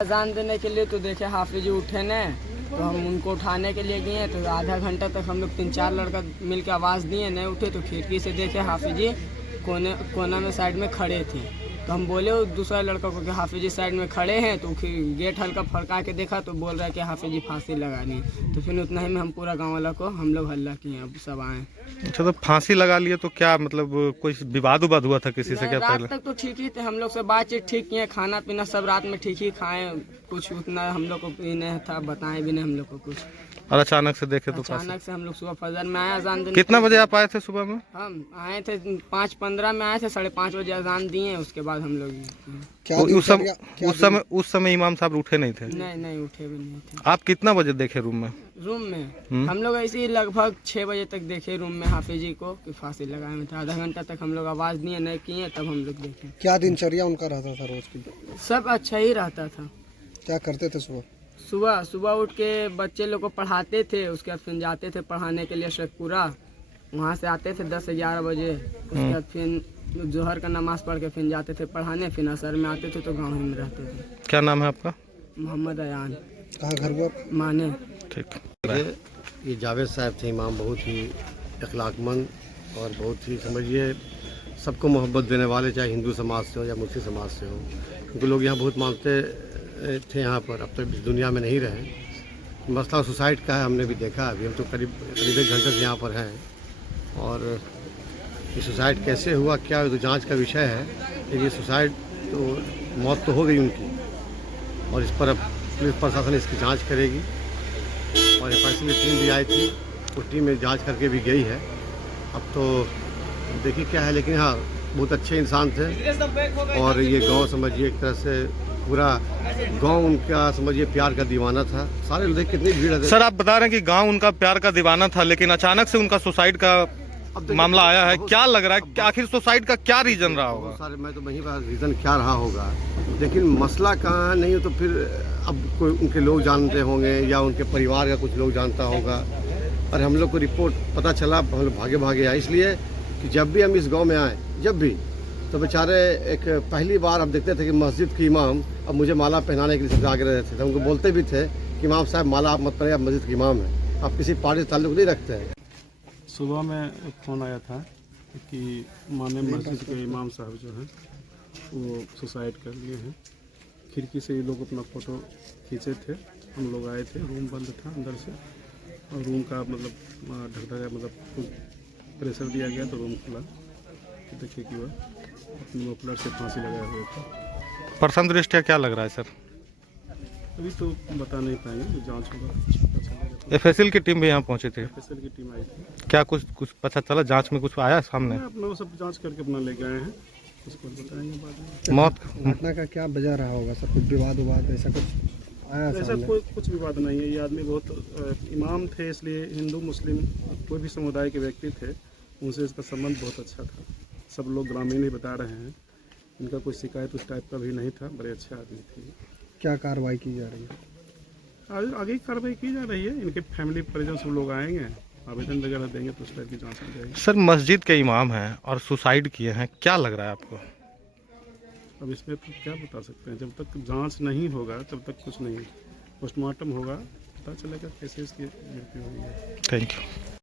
अजान देने के लिए तो देखे हाफिज जी उठे ने, तो हम उनको उठाने के लिए गए तो आधा घंटा तक हम लोग 3-4 लड़का मिल के आवाज़ दिए, नहीं उठे। तो खिड़की से देखे हाफिज जी कोना में साइड में खड़े थे। तो हम बोले दूसरा लड़का को कि हाफिज जी साइड में खड़े हैं। तो गेट हल्का फड़का के देखा तो बोल रहा है कि हाफिज जी फांसी लगानी है। तो फिर उतना ही में हम पूरा गाँव वाला को हम लोग हल्ला किए, अब सब आए। अच्छा, तो फांसी लगा लिए तो क्या मतलब कोई विवाद उवाद हुआ था किसी से क्या रात पहले? तक तो ठीक ही थे, हम लोग से बातचीत ठीक किए, खाना पीना सब रात में ठीक ही खाए, कुछ उतना हम लोग को भी नहीं था, बताए भी नहीं हम लोग को कुछ। और अचानक से देखे तो फांसी? अचानक से हम लोग सुबह फजर में आए अजान देने। कितना बजे आप आए थे सुबह में? हम आए थे 5:15 में आए थे, 5:30 बजे अजान दिए, उसके बाद हम लोग तो उस समय इमाम साहब उठे नहीं थे? नहीं उठे भी नहीं थे। आप कितना बजे देखे रूम में? हम लोग ऐसे ही लगभग 6 बजे तक देखे रूम में हाफिज जी को कि फांसी लगाए में था। आधा घंटा तक हम लोग आवाज़ दिए, नहीं किए, तब हम लोग देखे। क्या दिनचर्या उनका रहता था रोज की? सब अच्छा ही रहता था। क्या करते थे सुबह उठ के बच्चे लोग को पढ़ाते थे, उसके बाद फिर जाते थे पढ़ाने के लिए शेखपुरा। वहाँ से आते थे 10-11 बजे, उसके बाद फिर जोहर का नमाज पढ़ के फिर जाते थे पढ़ाने, फिर असर में आते थे तो गाँव में रहते थे। क्या नाम है आपका? मोहम्मद अयान। कहाँ घर हुआ? माने। ठीक। ये जावेद साहब थे इमाम, बहुत ही अखलाकमंद और बहुत ही समझिए सबको मोहब्बत देने वाले, चाहे हिंदू समाज से हो या मुस्लिम समाज से हो। क्योंकि लोग यहाँ बहुत मानते थे यहाँ पर, अब तो इस दुनिया में नहीं रहे। मसला सुसाइड का है, हमने भी देखा। अभी हम तो करीब 1 घंटे से यहाँ पर हैं और ये सुसाइड कैसे हुआ क्या तो जांच का विषय है। लेकिन ये सुसाइड तो मौत तो हो गई उनकी, और इस पर अब पुलिस प्रशासन इसकी जांच करेगी। और फैसले टीम भी आई थी, उस टीम में जांच करके भी गई है। अब तो देखिए क्या है, लेकिन हाँ बहुत अच्छे इंसान थे। और ये गांव समझिए एक तरह से पूरा गांव उनका समझिए प्यार का दीवाना था। सारे लोग कितनी भीड़ है। सर आप बता रहे हैं कि गांव उनका प्यार का दीवाना था, लेकिन अचानक से उनका सुसाइड का मामला आया है। क्या लग रहा है कि आखिर सुसाइड का क्या रीजन रहा होगा? सारे मैं तो वही बात, रीज़न क्या रहा होगा, लेकिन मसला कहाँ है नहीं हो तो फिर अब कोई उनके लोग जानते होंगे या उनके परिवार का कुछ लोग जानता होगा। और हम लोग को रिपोर्ट पता चला, हम लोग भागे आए, इसलिए कि जब भी हम इस गांव में आए जब भी तो बेचारे एक पहली बार हम देखते थे कि मस्जिद के इमाम अब मुझे माला पहनाने के लिए सबसे आगे रहते थे। उनको बोलते भी थे कि इमाम साहब माला आप मत पहने, आप मस्जिद के इमाम हैं, आप किसी पार्टी से ताल्लुक़ नहीं रखते हैं। सुबह में एक फ़ोन आया था कि माने मस्जिद के इमाम साहब जो हैं वो सुसाइड कर लिए हैं। खिड़की से ये लोग अपना फ़ोटो खींचे थे, हम लोग आए थे, रूम बंद था अंदर से, और रूम का मतलब ढक मतलब प्रेशर दिया गया तो रूम खुला। तो देखिए कि वह अपनी मफलर से फांसी लगाए हुए थे। प्रथम दृष्टया क्या लग रहा है सर? अभी तो बता नहीं पाएंगे, जांच होगा पता चलेगा। एफएसएल की टीम भी यहाँ पहुंची थी? एफएसएल की टीम आई थी। क्या कुछ पता चला? जांच में कुछ आया सामने? अपना वो सब जांच करके अपना लेके आए हैं, उसको बताएंगे बाद में। मौत घटना का क्या वजह रहा होगा सर? कुछ विवाद ऐसा कुछ आया? ऐसा कुछ विवाद नहीं है। ये आदमी बहुत इमाम थे, इसलिए हिंदू मुस्लिम कोई भी समुदाय के व्यक्ति थे, उनसे इसका संबंध बहुत अच्छा था। सब लोग ग्रामीण ही बता रहे हैं, इनका कोई शिकायत उस टाइप का भी नहीं था, बड़े अच्छे आदमी थे। क्या कार्रवाई की जा रही है? आगे कार्रवाई की जा रही है। इनके फैमिली परिजन सब लोग आएंगे, आवेदन वगैरह देंगे तो उस टाइप की जाँच हो जाएगी। सर मस्जिद के इमाम हैं और सुसाइड किए हैं, क्या लग रहा है आपको? अब इसमें तो क्या बता सकते हैं, जब तक जांच नहीं होगा तब तक कुछ नहीं। पोस्टमार्टम होगा, पता चलेगा कैसे इसकी मृत्यु हुई है। Thank you.